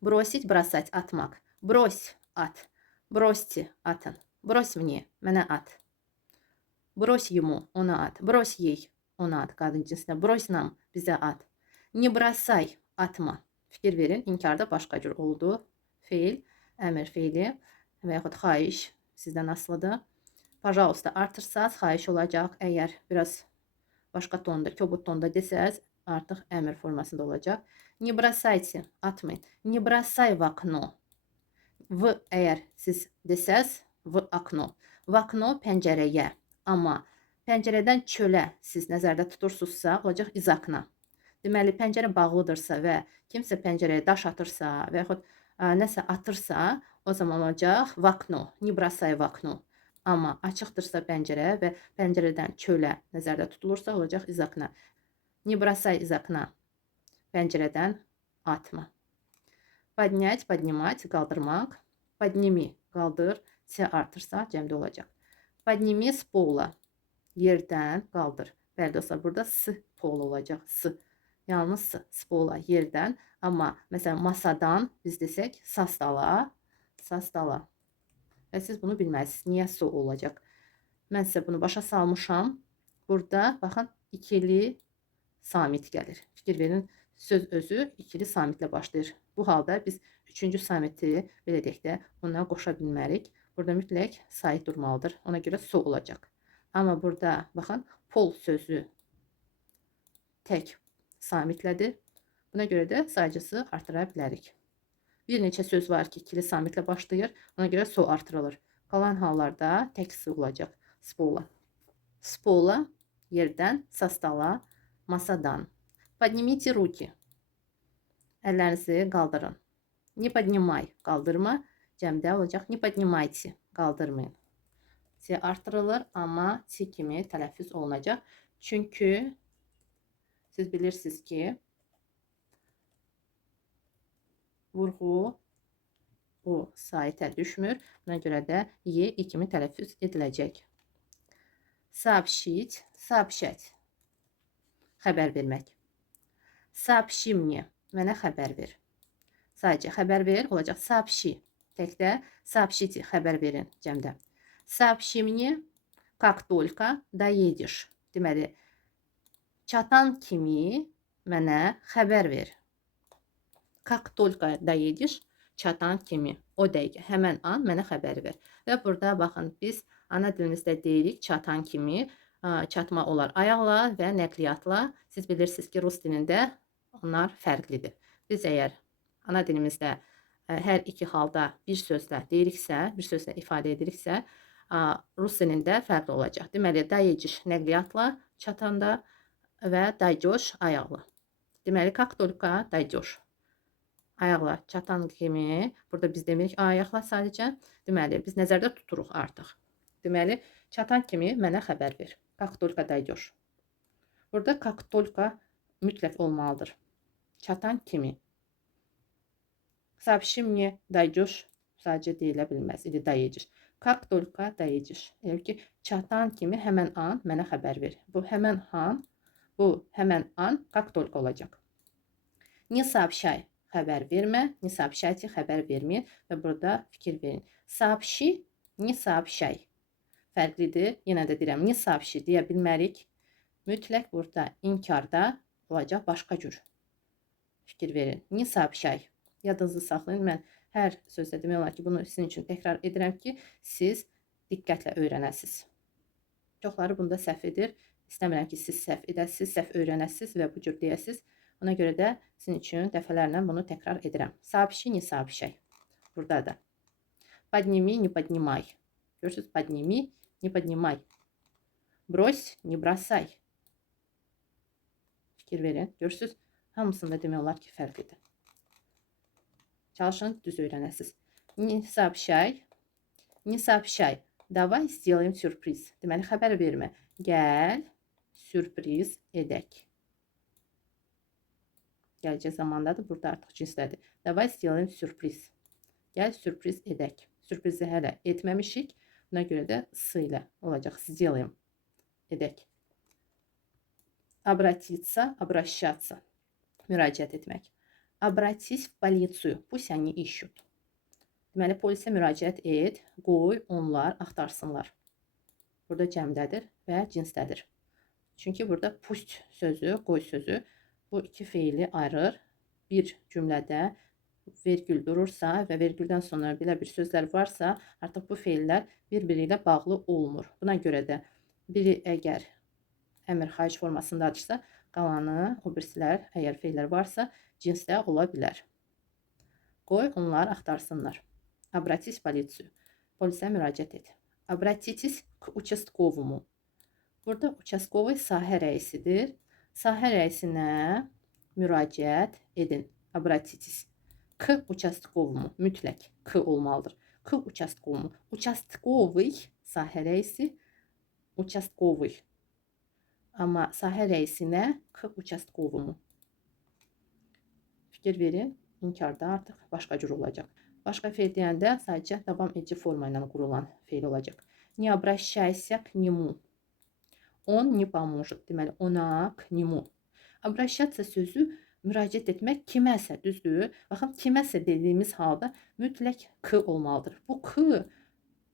Бросить, бросать, atmak. Брось, at. Бросьте, atın. Брось мне, mənə at. Брось ему, ona at. Брось ей, ona at. Qadın cinsinə. Брось нам, bizə at. Не бросай, atma. Fikir verin, inkarda başqa cür oldu. Feil, əmr feili və yaxud xahiş sizdən asılıdır. Pajausta artırsanız xahiş olacaq. Əgər biraz başqa tonda, kobud tonda desəz, artıq əmr formasında olacaq. Не бросайте, atmayın. Не бросай в окно. V əgər siz desəz, v okno. V okno pəncərəyə. Amma pəncərədən çölə siz nəzərdə tutursunuzsa, olacaq iz okna. Deməli, pəncərə bağlıdırsa və kimsə pəncərəyə daş atırsa və yaxud nəsə atırsa, o zaman olacaq v okno. Не бросай в окно. Amma açıqdırsa pəncərə və pəncərədən çölə nəzərdə tutulursa, olacaq iz okna. Не бросай из окна. Pəncərədən atma. Поднять, поднимать, qaldırmaq. Подними, qaldır. S artırsa cəmdə olacaq. Подними с пола. Yerdən qaldır. Bəli dostlar, burada s pol olacaq. S. Yalnız s. S pola yerdən. Amma məsələn masadan biz desək sa stola. Sa stola. Və siz bunu bilməlisiniz. Niyə su olacaq? Mən sizə bunu başa salmışam. Burada baxın ikili samit gəlir. Fikir verin, söz özü ikili samitlə başlayır. Bu halda biz üçüncü samiti belə deyək də ona qoşa bilmərik. Burada mütləq sait durmalıdır. Ona görə su olacaq. Amma burada baxın pol sözü tək samitlədir. Buna görə də sayıcısı artıra bilərik. Bir neçə söz var ki, ikili samitlə başlayır. Ona görə su artırılır. Qalan hallarda tək su olacaq. Spola. Spola yerdən, sa stola, masadan. Поднимите руки. Əllərinizi qaldırın. Не поднимай, qaldırma. Cəmdə olacaq. Не поднимайте, qaldırmayın. S artırılır, amma S kimi tələffüz olunacaq. Çünki siz bilirsiniz ki, vurğu bu saitə düşmür. Buna görə də Y kimi tələffüz ediləcək. Сообщить, сообщать. Xəbər vermək. Сообщи мне. Mənə xəbər ver. Sadəcə xəbər ver olacaq. Сообщи. Təkdə сообщите, xəbər verin cəmdə. Сообщи мне, как только доедешь. Deməli, çatan kimi mənə xəbər ver. Как только доедешь, çatan kimi. O dəqiqə, həmən an mənə xəbər ver. Və burada baxın, biz ana dilimizdə deyirik çatan kimi. Çatma olar ayaqla və nəqliyyatla. Siz bilirsiniz ki, rus dilində onlar fərqlidir. Biz əgər ana dilimizdə hər iki halda bir sözlə deyiriksə, bir sözlə ifadə ediriksə, rus dilində fərqli olacaq. Deməli, doедешь nəqliyyatla çatanda və дойдешь ayaqla. Deməli, как только дойдешь. Ayaqla çatan kimi, burada biz demirik ayaqla sadəcə. Deməli, biz nəzərdə tuturuq artıq. Deməli, çatan kimi mənə xəbər ver. Как только дойдешь. Burada как только mütləq olmalıdır. Çatan kimi. Сообщи мне, дойдешь sadəcə deyilə bilməz. İndi доедешь. Как только доедешь. Yəni ki, çatan kimi həmən an mənə xəbər ver. Bu həmən an как только olacaq. Не сообщай. Xəbər vermə. Не сообщайте. Xəbər verməyin. Və burada fikir verin. Сообщи, не сообщай. Fərqlidir. Yenə də deyirəm, не сообщи deyə bilmərik. Mütləq burada inkarda olacaq başqa cür. Fikir verin. Не сообщай. Yadınızı saxlayın. Mən hər sözdə demək olar ki, bunu sizin üçün təkrar edirəm ki, siz diqqətlə öyrənəsiniz. Çoxları bunda səhv edir. İstəmirəm ki, siz səhv edəsiniz, səhv öyrənəsiniz və bu cür deyəsiniz. Ona görə də sizin üçün dəfələrlə bunu təkrar edirəm. Сообщи, не сообщай. Burada da. Подними, не поднимай. Görürsünüz? Подними, не поднимай. Брось, не бросай. Fikir verin. Görürsünüz? Hamısında demək olar ki, fərqlidir. Çalışın, düz öyrənəsiniz. Не сообщай. Не сообщай. Давай сделаем sürpriz. Deməli, xəbər vermə. Gəl, sürpriz edək. Gələcək zamandadır. Burada artıq cinslədir. Давай сделаем sürpriz. Gəl, sürpriz edək. Sürprizi hələ etməmişik. Buna görə də s ilə olacaq. Сделаем. Edək. Обратиться, обращаться. Müraciət etmək. Обратись в полицию. Pусть они ищут. Deməli, polisə müraciət et, qoy onlar axtarsınlar. Burada cəmdədir və cinsdədir. Çünki burada pust sözü, qoy sözü bu iki feili ayırır. Bir cümlədə vergül durursa və vergüldən sonra belə bir sözlər varsa, artıq bu feillər bir-biri ilə bağlı olmur. Buna görə də biri əgər əmr xahiş formasındadırsa, qalanı, o birisilər, əgər feillər varsa, cinsdə ola bilər. Qoy onlar axtarsınlar. Обратись в полицию. Polisə müraciət et. Обратитесь к участковому. Burada участковый sahə rəisidir. Sahə rəisinə müraciət edin. Обратитесь. К участковому. Mütləq K olmalıdır. К участковому. Участковый sahə rəisi. Участковый. Amma sahə rəisinə K участковому. Fikir verin. İnkarda artıq başqa cür olacaq. Başqa feil deyəndə sadəcə davam edici forma ilə qurulan feil olacaq. Не обращайся к нему. Он не поможет. Deməli, ona, к нему. Обращаться sözü müraciət etmək kiməsə, düzdür? Baxın, kiməsə dediyimiz halda mütləq k olmalıdır. Bu k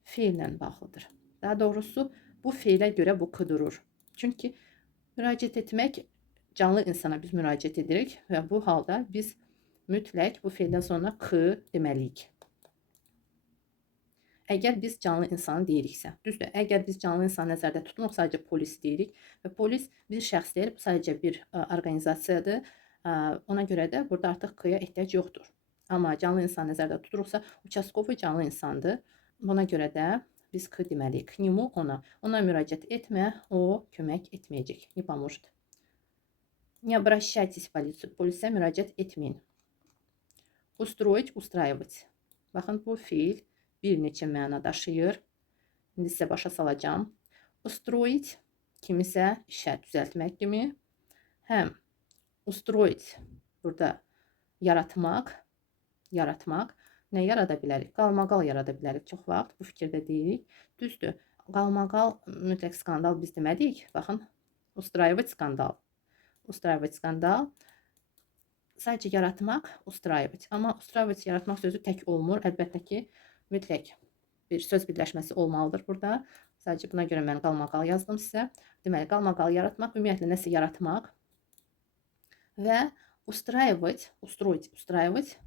feillə bağlıdır. Daha doğrusu bu feilə görə bu k durur. Çünki müraciət etmək canlı insana biz müraciət edirik və bu halda biz mütləq bu feildən sonra k deməliyik. Əgər biz canlı insanı deyiriksə, düzdür, əgər biz canlı insanı nəzərdə tutmuruq, sadəcə polis deyirik və polis bir şəxs deyil, bu sadəcə bir orqanizasiyadır. Ona görə də burada artıq k-ya ehtiyac yoxdur. Amma canlı insan nəzərdə tuturuqsa, участковый canlı insandır. Buna görə də biz k deməliyik. К нему, ona. Ona müraciət etmə, o kömək etməyəcək. Не поможет. Не обращайтесь в полицию. Polisə müraciət etməyin. Устроить, устраивать. Baxın, bu fiil bir neçə məna daşıyır. İndi sizə başa salacağım. Устроить kimisə işə düzəltmək kimi. Həm устроить burada yaratmaq. Nə yarada bilərik? Qalmaqal yarada bilərik. Çox vaxt bu fikirdə deyirik. Düzdür. Qalmaqal mütləq skandal biz demədik. Baxın, устраивать skandal. Устраивать skandal. Sadəcə yaratmaq, устраивать. Amma устраивать yaratmaq sözü tək olmur. Əlbəttə ki, mütləq bir söz birləşməsi olmalıdır burada. Sadəcə buna görə mən qalmaqal yazdım sizə. Deməli, qalmaqal yaratmaq, ümumiyyətlə nəsə yaratmaq və устраивать, устраивать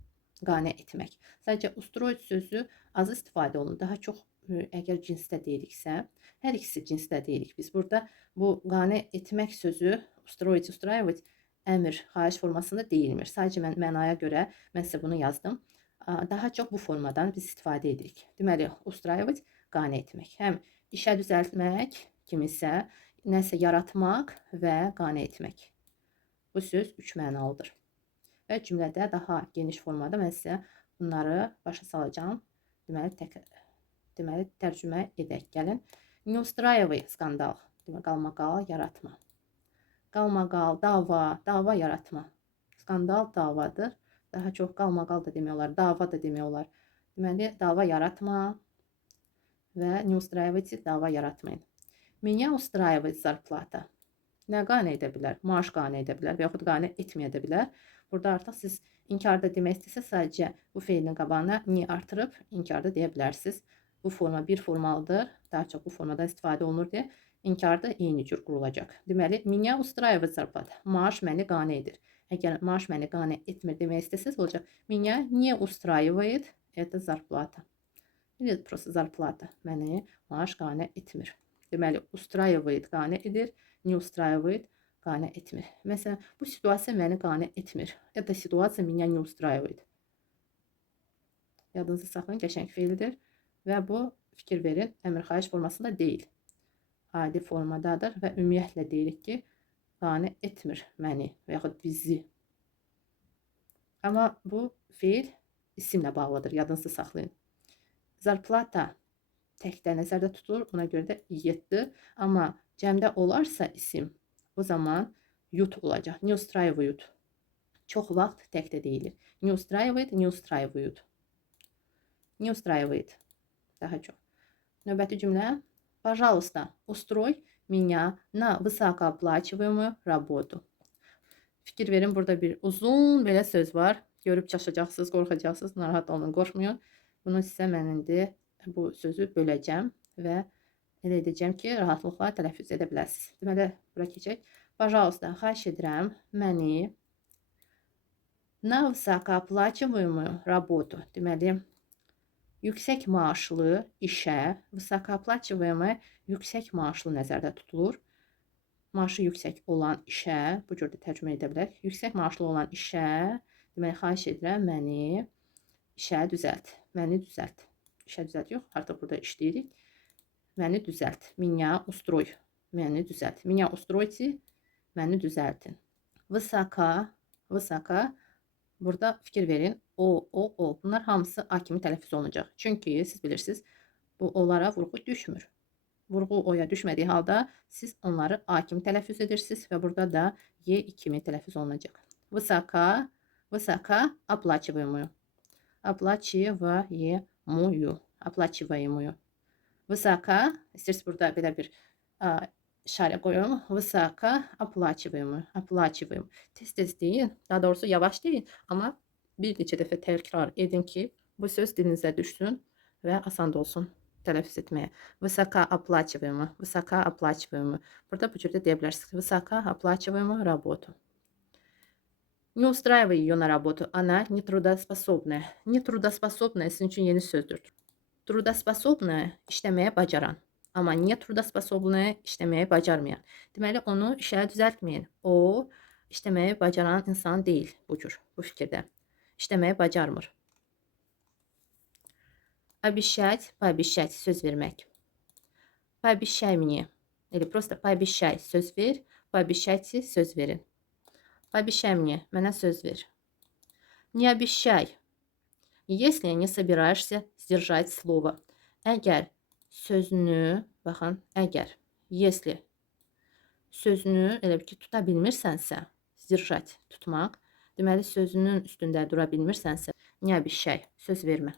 qane etmək. Sadəcə устроить sözü az istifadə olunur. Daha çox əgər cinsdə deyiriksə, hər ikisi cinsdə deyirik. Biz burada bu qane etmək sözü устраивать əmr, xahiş formasında deyilmir. Sadəcə mən mənaya görə mən sizə bunu yazdım. Daha çox bu formadan biz istifadə edirik. Deməli, устраивать qane etmək. Həm işə düzəltmək kimisə, nəsə yaratmaq və qane etmək. Bu söz üç mənalıdır. Və cümlədə daha geniş formada mən sizə bunları başa salacağım. Deməli, tərcümə edək. Gəlin. Не устраивай skandal. Deməli, qalmaqal yaratma. Qalmaqal, dava yaratma. Skandal davadır. Daha çox qalmaqal da demək olar, dava da demək olar. Deməli, dava yaratma və не устраивайте, dava yaratmayın. Меня устраивает зарплата. Nə qane edə bilər? Maaş qane edə bilər və yaxud qane etməyə də bilər. Burada artıq siz inkarda demək istəsə sadəcə bu feilin qabağına ni artırıb inkarda deyə bilərsiniz. Bu forma bir formalıdır. Daha çox bu formadan istifadə olunur deyə inkarda eyni cür qurulacaq. Deməli, меня устраивает зарплата. Maaş məni qane edir. Əgər maaş məni qane etmir demək istəsəz olacaq. Меня не устраивает это зарплата. Или просто зарплата. Məni maaş qane etmir. Deməli, устраивает qane edir, не устраивает qane etmir. Məsələn, bu situasiya məni qane etmir. Эта ситуация меня не устраивает. Yadınızı saxlayın, qəşəng feildir və bu fikir verin, əmr xahiş formasında deyil. Adi formadadır və ümumiyyətlə deyirik ki, qane etmir məni və yaxud bizi. Amma bu feil isimlə bağlıdır, yadınızı saxlayın. Zarplata təkdə nəzərdə tutulur, ona görə də yetdir. Amma cəmdə olarsa isim, o zaman yut olacaq. Не устраивают. Çox vaxt təkdə deyilir. Не устраивает, не устраивают. Не устраивает. Daha çox. Növbəti cümlə. Пожалуйста, устрой меня на высокооплачиваемую работу. Fikir verin, burada bir uzun belə söz var. Görüb çaşacaqsınız, qorxacaqsınız. Narahat olmayın, qorxmayın. Bunu sizə mən indi bu sözü böləcəm və elə edəcəm ki, rahatlıqla tələffüz edə biləsiniz. Deməli, bura keçək. Пожалуйста, xahiş edirəm, məni на высокооплачиваемую работу. Deməli, yüksək maaşlı işə, высокооплачиваемая yüksək maaşlı nəzərdə tutulur. Maaşı yüksək olan işə, bu cür də tərcümə edə bilərik. Yüksək maaşlı olan işə, deməli, xahiş edirəm, məni işə düzəlt. Məni düzəlt. İşə düzəlt yox, artıq burada işləyirik. Məni düzəlt. Меня устрой. Məni düzəlt. Меня устройте. Məni düzəltin. Vысоко. Burada fikir verin. O. Bunlar hamısı A kimi tələffüz olunacaq. Çünki siz bilirsiniz, bu onlara vurğu düşmür. Vurğu oya düşmədiyi halda siz onları A kimi tələffüz edirsiniz və burada da Y kimi tələffüz olunacaq. Высоко оплачиваемую. Оплачиваемую. Высоко, istəyirsiniz burada belə bir işarə qoyun. Высоко оплачиваемую. Tez-tez deyin. Daha doğrusu yavaş deyin. Amma bir neçə dəfə təkrar edin ki, bu söz dilinizə düşsün və asan da olsun tələffüz etməyə. Высокооплачиваемую. Burada bu cür də deyə bilərsiniz. Высокооплачиваемую работу. Не устраивай ее на работу. Она нетрудоспособная. Netrudоспособная sizin üçün yeni sözdür. Trudоспособная işləməyə bacaran. Amma netrudоспособная işləməyə bacarmayan. Deməli, onu işə düzəltməyin. O, işləməyə bacaran insan deyil bu cür, bu fikirdə. İşləməyə bacarmır. Обещать, пообещать, söz vermək. Пообещай мне. Или просто пообещай, söz ver. Пообещайте, söz verin. Пообещай мне, mənə söz ver. Не обещай, если не собираешься сдержать слово. Əgər sözünü, baxın, əgər, если sözünü elə ki tuta bilmirsənsə, sdержать, tutmaq, deməli sözünün üstündə dura bilmirsənsə, не обещай, söz vermə.